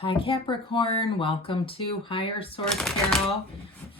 Hi Capricorn, welcome to Higher Source Tarot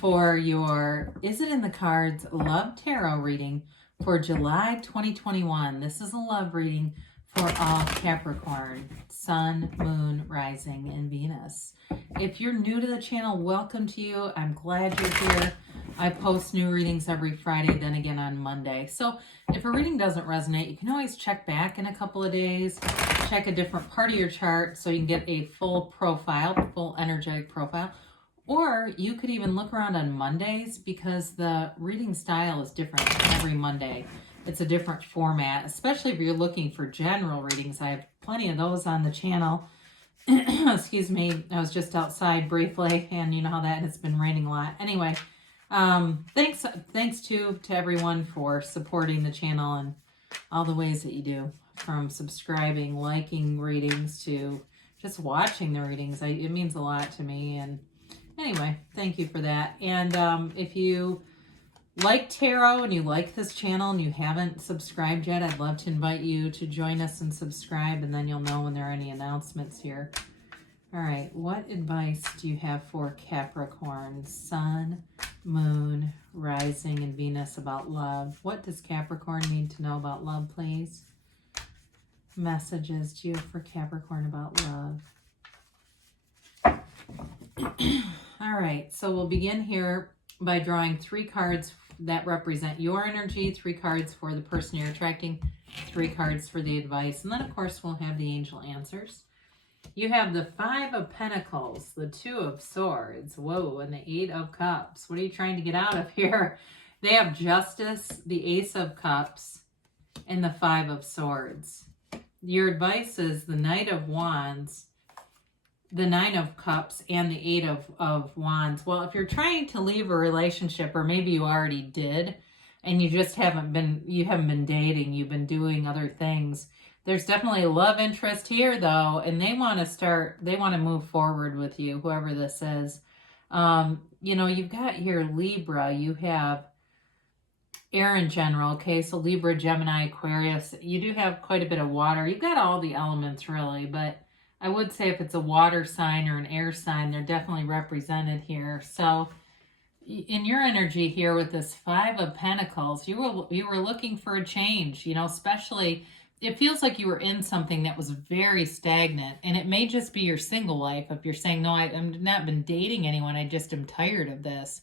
for your Is It in the Cards Love Tarot reading for July 2021. This is a love reading for all Capricorn, Sun, Moon, Rising, and Venus. If you're new to the channel, welcome to you. I'm glad you're here. I post new readings every Friday, then again on Monday. So if a reading doesn't resonate, you can always check back in a couple of days, check a different part of your chart so you can get a full profile, full energetic profile. Or you could even look around on Mondays because the reading style is different every Monday. It's a different format, especially if you're looking for general readings. I have plenty of those on the channel. Excuse me, I was just outside briefly, and you know how that it's been raining a lot. Anyway, thanks to everyone for supporting the channel and all the ways that you do, from subscribing, liking readings, to just watching the readings. It means a lot to me. And anyway, thank you for that. And if you like tarot and you like this channel and you haven't subscribed yet, I'd love to invite you to join us and subscribe, and then you'll know when there are any announcements here. All right, what advice do you have for Capricorn, Sun, Moon, Rising, and Venus about love? What does Capricorn need to know about love, please? Messages do you have for Capricorn about love? All right, so we'll begin here by drawing 3 cards that represent your energy, 3 cards for the person you're attracting, 3 cards for the advice, and then of course we'll have the angel answers. You have the 5 of Pentacles, the 2 of Swords, whoa, and the 8 of Cups. What are you trying to get out of here? They have Justice, the Ace of Cups, and the 5 of Swords. Your advice is the Knight of Wands, the 9 of Cups, and the 8 of Wands. Well, if you're trying to leave a relationship, or maybe you already did, and you just haven't been dating, you've been doing other things. There's definitely a love interest here, though, and they want to move forward with you, whoever this is. You know, you've got here Libra, you have air in general, okay? So Libra, Gemini, Aquarius, you do have quite a bit of water. You've got all the elements, really, but I would say if it's a water sign or an air sign, they're definitely represented here. So in your energy here with this 5 of Pentacles, you were looking for a change, you know, especially it feels like you were in something that was very stagnant, and it may just be your single life. If you're saying, no, I've not been dating anyone, I just am tired of this.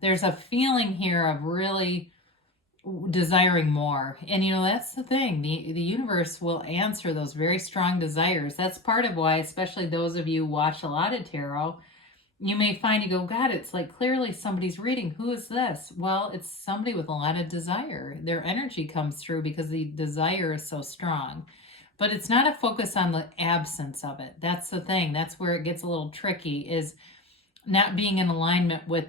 There's a feeling here of really desiring more. And you know, that's the thing. The universe will answer those very strong desires. That's part of why, especially those of you who watch a lot of tarot, you may find, you go, God, it's like clearly somebody's reading. Who is this? Well, it's somebody with a lot of desire. Their energy comes through because the desire is so strong. But it's not a focus on the absence of it. That's the thing. That's where it gets a little tricky, is not being in alignment with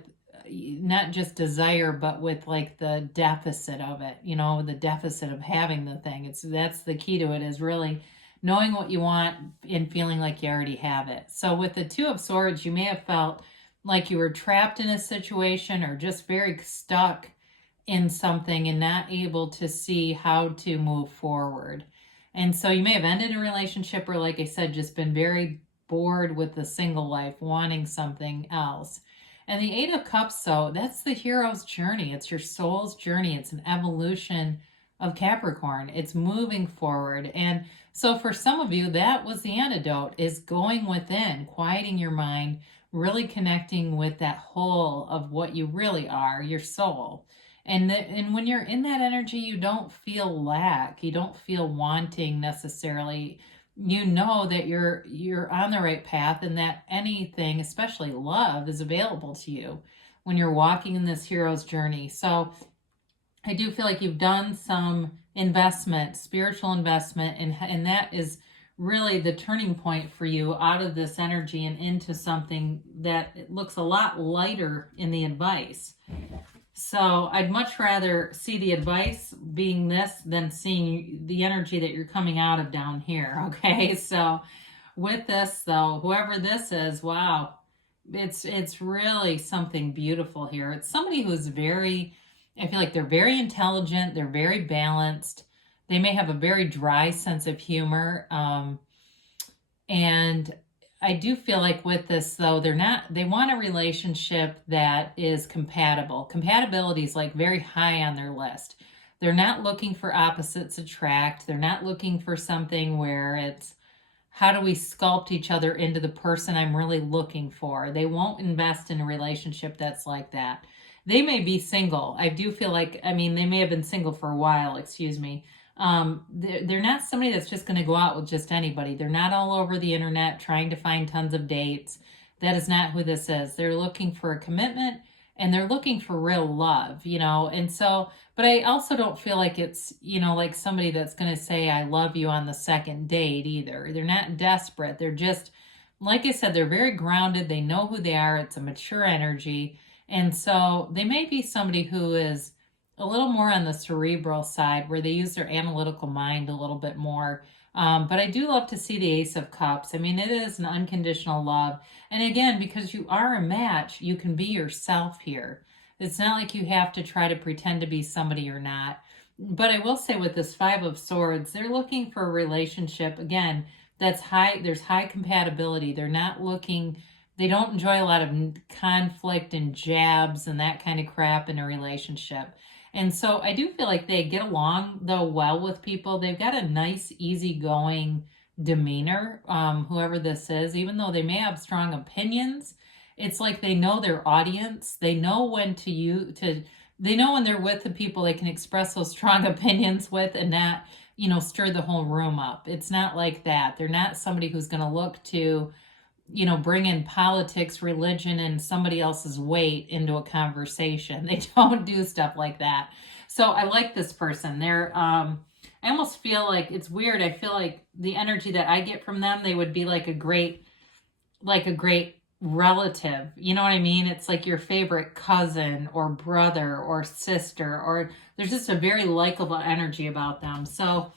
not just desire, but with like the deficit of it, you know, the deficit of having the thing. That's the key to it, is really knowing what you want and feeling like you already have it. So with the 2 of Swords, you may have felt like you were trapped in a situation or just very stuck in something and not able to see how to move forward. And so you may have ended a relationship, or like I said, just been very bored with the single life, wanting something else. And the 8 of Cups, though, that's the hero's journey. It's your soul's journey. It's an evolution of Capricorn. It's moving forward. And so for some of you, that was the antidote, is going within, quieting your mind, really connecting with that whole of what you really are, your soul. And when you're in that energy, you don't feel lack. You don't feel wanting necessarily. You know that you're on the right path, and that anything, especially love, is available to you when you're walking in this hero's journey. So I do feel like you've done some investment, spiritual investment, and that is really the turning point for you out of this energy and into something that looks a lot lighter in the advice. So I'd much rather see the advice being this than seeing the energy that you're coming out of down here, okay? So with this, though, whoever this is, wow, it's really something beautiful here. It's somebody who's I feel like they're very intelligent, they're very balanced. They may have a very dry sense of humor, and I do feel like with this though, they want a relationship that is compatible. Compatibility is like very high on their list. They're not looking for opposites attract. They're not looking for something where it's, how do we sculpt each other into the person I'm really looking for? They won't invest in a relationship that's like that. They may be single. I do feel like, I mean, they may have been single for a while, excuse me. They're not somebody that's just going to go out with just anybody. They're not all over the internet trying to find tons of dates. That is not who this is. They're looking for a commitment and they're looking for real love, you know? And so, but I also don't feel like it's, you know, like somebody that's going to say, I love you on the second date either. They're not desperate. They're just, like I said, they're very grounded. They know who they are. It's a mature energy. And so they may be somebody who is a little more on the cerebral side where they use their analytical mind a little bit more. But I do love to see the Ace of Cups. I mean, it is an unconditional love. And again, because you are a match, you can be yourself here. It's not like you have to try to pretend to be somebody you're not. But I will say with this Five of Swords, they're looking for a relationship, again, that's high. There's high compatibility. They're not looking, they don't enjoy a lot of conflict and jabs and that kind of crap in a relationship. And so I do feel like they get along, though, well with people. They've got a nice, easygoing demeanor, whoever this is, even though they may have strong opinions. It's like they know their audience. They know when they know when they're with the people they can express those strong opinions with and not, you know, stir the whole room up. It's not like that. They're not somebody who's going to look to, you know, bring in politics, religion, and somebody else's weight into a conversation. They don't do stuff like that. So I like this person. I almost feel like, it's weird. I feel like the energy that I get from them, they would be like a great relative. You know what I mean? It's like your favorite cousin or brother or sister, or there's just a very likable energy about them. So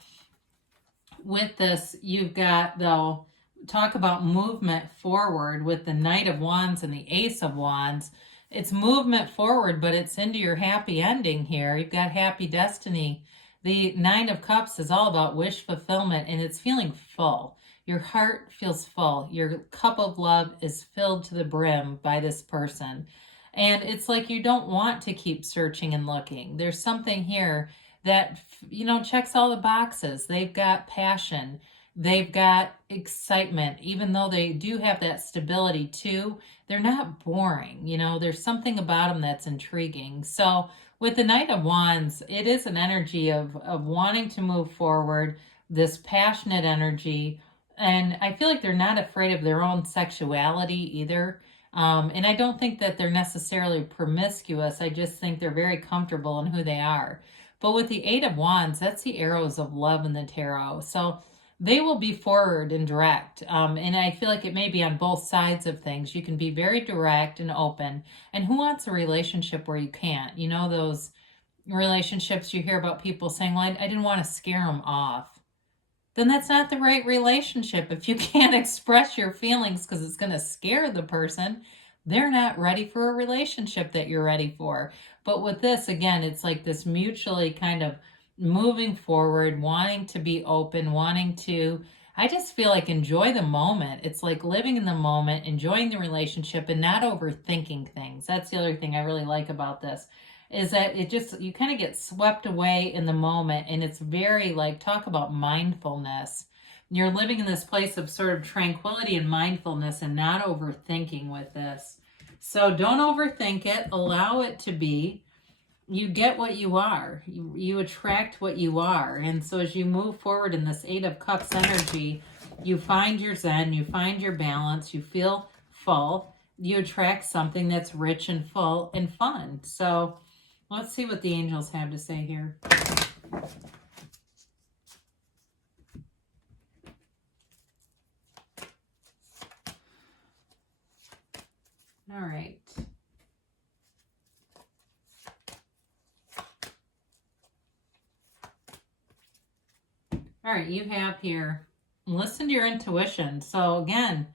with this, you've got, though, talk about movement forward with the Knight of Wands and the Ace of Wands. It's movement forward, but it's into your happy ending here. You've got happy destiny. The Nine of Cups is all about wish fulfillment, and it's feeling full. Your heart feels full. Your cup of love is filled to the brim by this person. And it's like you don't want to keep searching and looking. There's something here that, you know, checks all the boxes. They've got passion. They've got excitement. Even though they do have that stability too, they're not boring. You know, there's something about them that's intriguing. So with the Knight of Wands, it is an energy of wanting to move forward, this passionate energy. And I feel like they're not afraid of their own sexuality either. And I don't think that they're necessarily promiscuous. I just think they're very comfortable in who they are. But with the Eight of Wands, that's the arrows of love in the tarot. So they will be forward and direct. And I feel like it may be on both sides of things. You can be very direct and open. And who wants a relationship where you can't? You know, those relationships you hear about people saying, well, I didn't want to scare them off. Then that's not the right relationship. If you can't express your feelings because it's going to scare the person, they're not ready for a relationship that you're ready for. But with this, again, it's like this mutually kind of moving forward, wanting to be open, wanting to, I just feel like enjoy the moment. It's like living in the moment, enjoying the relationship and not overthinking things. That's the other thing I really like about this, is that it just, you kind of get swept away in the moment. And it's very like, talk about mindfulness. You're living in this place of sort of tranquility and mindfulness and not overthinking with this. So don't overthink it. Allow it to be. You get what you are. You attract what you are. And so as you move forward in this Eight of Cups energy, you find your zen, you find your balance, you feel full. You attract something that's rich and full and fun. So let's see what the angels have to say here. All right. All right, you have here, listen to your intuition. So again,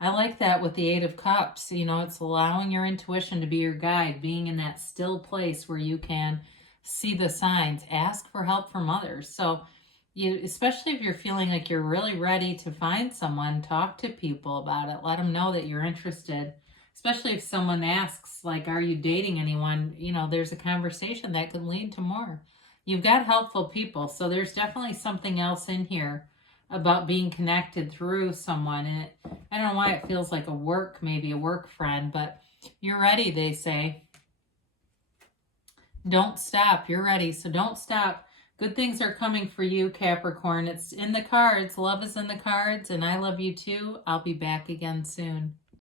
I like that with the Eight of Cups. You know, it's allowing your intuition to be your guide, being in that still place where you can see the signs, ask for help from others. So especially if you're feeling like you're really ready to find someone, talk to people about it. Let them know that you're interested. Especially if someone asks, like, are you dating anyone? There's a conversation that could lead to more. You've got helpful people, so there's definitely something else in here about being connected through someone. And I don't know why it feels like maybe a work friend, but you're ready, they say. Don't stop. You're ready, so don't stop. Good things are coming for you, Capricorn. It's in the cards. Love is in the cards, and I love you too. I'll be back again soon.